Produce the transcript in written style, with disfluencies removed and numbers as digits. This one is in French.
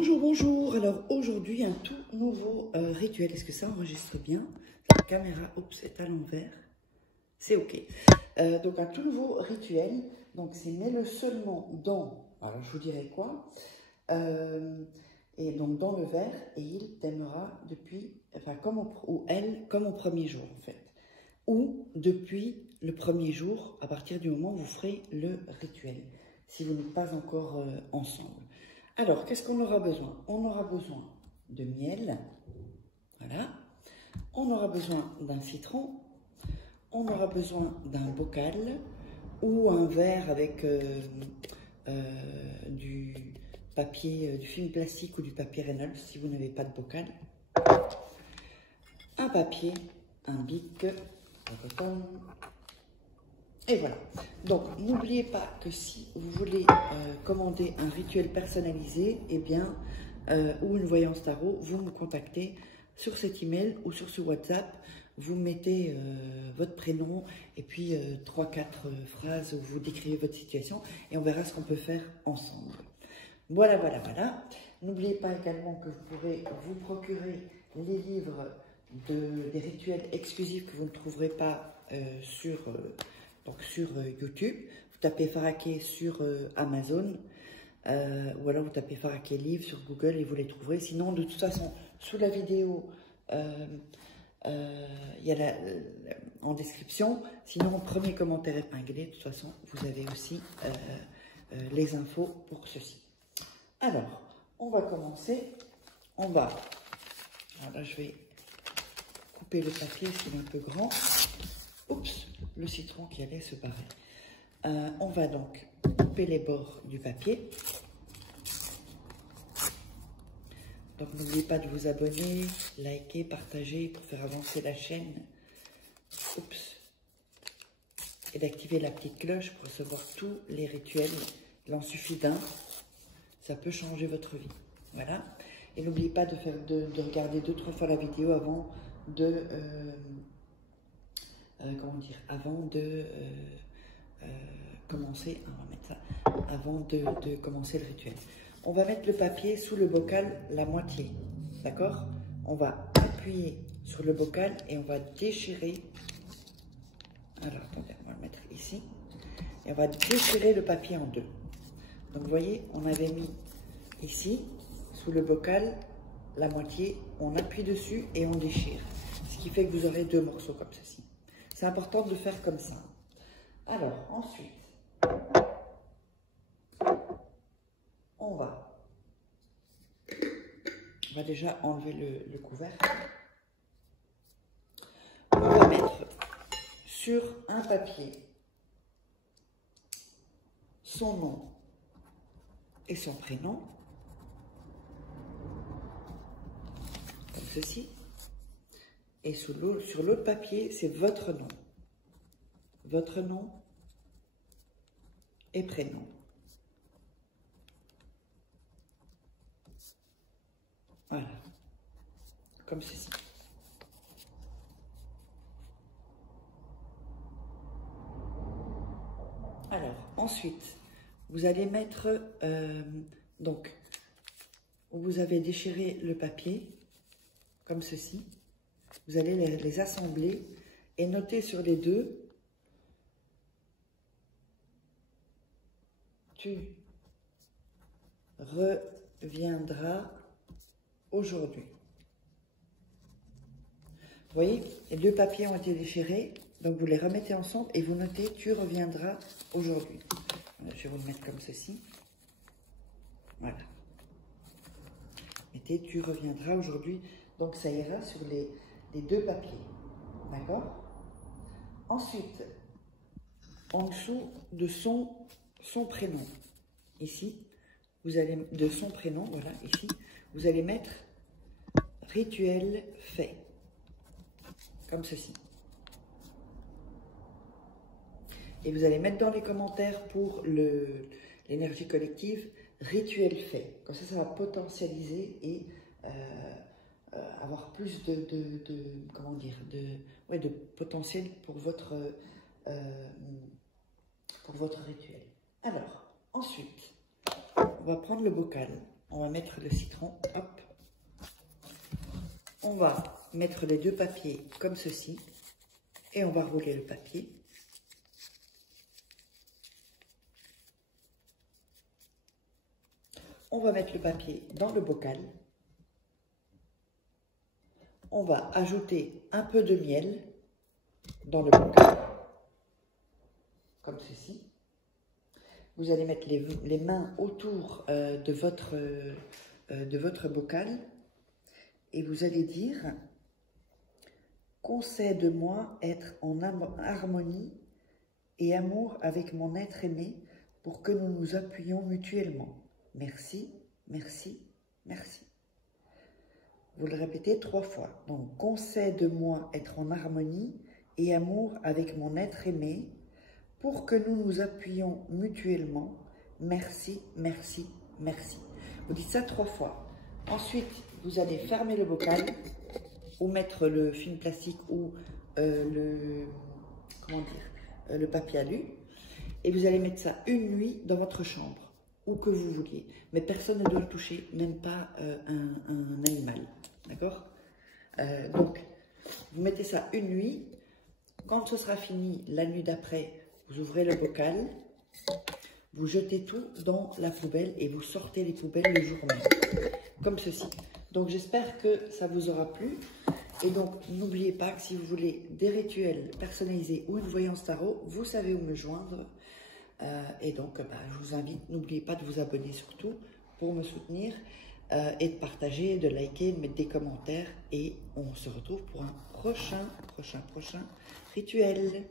Bonjour, bonjour. Alors aujourd'hui, un tout nouveau rituel. Est-ce que ça enregistre bien? La caméra, oups, est à l'envers. C'est OK. Donc un tout nouveau rituel. Donc c'est mets-le seulement dans, alors je vous dirai quoi, et donc dans le verre, et il t'aimera depuis, enfin ou elle, comme au premier jour en fait. Ou depuis le premier jour, à partir du moment où vous ferez le rituel, si vous n'êtes pas encore ensemble. Alors, qu'est-ce qu'on aura besoin? On aura besoin de miel, voilà. On aura besoin d'un citron. On aura besoin d'un bocal ou un verre avec du papier, du film plastique ou du papier Reynolds si vous n'avez pas de bocal. Un papier, un bic, et voilà. Donc, n'oubliez pas que si vous voulez commander un rituel personnalisé, eh bien, ou une voyance tarot, vous me contactez sur cet email ou sur ce WhatsApp. Vous mettez votre prénom et puis 3-4 phrases où vous décrivez votre situation et on verra ce qu'on peut faire ensemble. Voilà, voilà, voilà. N'oubliez pas également que vous pourrez vous procurer les livres des rituels exclusifs que vous ne trouverez pas sur YouTube. Vous tapez Faraké sur Amazon ou alors vous tapez Faraké livre sur Google et vous les trouverez. Sinon, de toute façon, sous la vidéo, il y a en description. Sinon, premier commentaire épinglé. De toute façon, vous avez aussi les infos pour ceci. Alors, on va commencer. Alors là, je vais couper le papier, c'est un peu grand. Oups, le citron qui allait se barrer. On va donc couper les bords du papier. Donc n'oubliez pas de vous abonner, liker, partager pour faire avancer la chaîne. Oups. Et d'activer la petite cloche pour recevoir tous les rituels. Il en suffit d'un. Ça peut changer votre vie. Voilà. Et n'oubliez pas de regarder 2-3 fois la vidéo avant de... commencer, on va mettre ça, avant de commencer le rituel. On va mettre le papier sous le bocal la moitié, d'accord? On va appuyer sur le bocal et on va déchirer. Alors, attendez, on va le mettre ici. Et on va déchirer le papier en deux. Donc, vous voyez, on avait mis ici, sous le bocal, la moitié. On appuie dessus et on déchire. Ce qui fait que vous aurez deux morceaux comme ceci. C'est important de le faire comme ça. Alors, ensuite, on va déjà enlever le couvercle. On va mettre sur un papier son nom et son prénom, comme ceci. Et sur l'autre papier, c'est votre nom. Votre nom et prénom. Voilà. Comme ceci. Alors, ensuite, vous allez mettre, donc, vous avez déchiré le papier, comme ceci. Vous allez les assembler et noter sur les deux. Tu reviendras aujourd'hui. Vous voyez, les deux papiers ont été déchirés, donc vous les remettez ensemble et vous notez « Tu reviendras aujourd'hui ». Je vais vous le mettre comme ceci. Voilà. Mettez « Tu reviendras aujourd'hui ». Donc ça ira sur les deux papiers. D'accord? Ensuite, en dessous de son prénom, ici, vous allez, de son prénom, voilà, ici, vous allez mettre rituel fait, comme ceci. Et vous allez mettre dans les commentaires pour l'énergie collective, rituel fait. Comme ça va potentialiser et avoir plus comment dire, de potentiel pour votre rituel. Alors, ensuite, on va prendre le bocal On va mettre le citron, hop. On va mettre les deux papiers comme ceci. Et on va rouler le papier. On va mettre le papier dans le bocal. On va ajouter un peu de miel dans le bocal, comme ceci. Vous allez mettre les mains autour de votre bocal et vous allez dire « Concède-moi être en harmonie et amour avec mon être aimé pour que nous nous appuyions mutuellement. Merci, merci, merci. » Vous le répétez 3 fois. Donc, concède-moi être en harmonie et amour avec mon être aimé pour que nous nous appuyions mutuellement. Merci, merci, merci. Vous dites ça 3 fois. Ensuite, vous allez fermer le bocal ou mettre le film plastique ou le papier alu. Et vous allez mettre ça une nuit dans votre chambre, où que vous vouliez. Mais personne ne doit le toucher, même pas un animal. D'accord? Donc, vous mettez ça une nuit. Quand ce sera fini, la nuit d'après, vous ouvrez le bocal, vous jetez tout dans la poubelle et vous sortez les poubelles le jour même. Comme ceci. Donc, j'espère que ça vous aura plu. Et donc, n'oubliez pas que si vous voulez des rituels personnalisés ou une voyance tarot, vous savez où me joindre. Et donc, je vous invite, n'oubliez pas de vous abonner surtout pour me soutenir et de partager, de liker, de mettre des commentaires. Et on se retrouve pour un prochain rituel.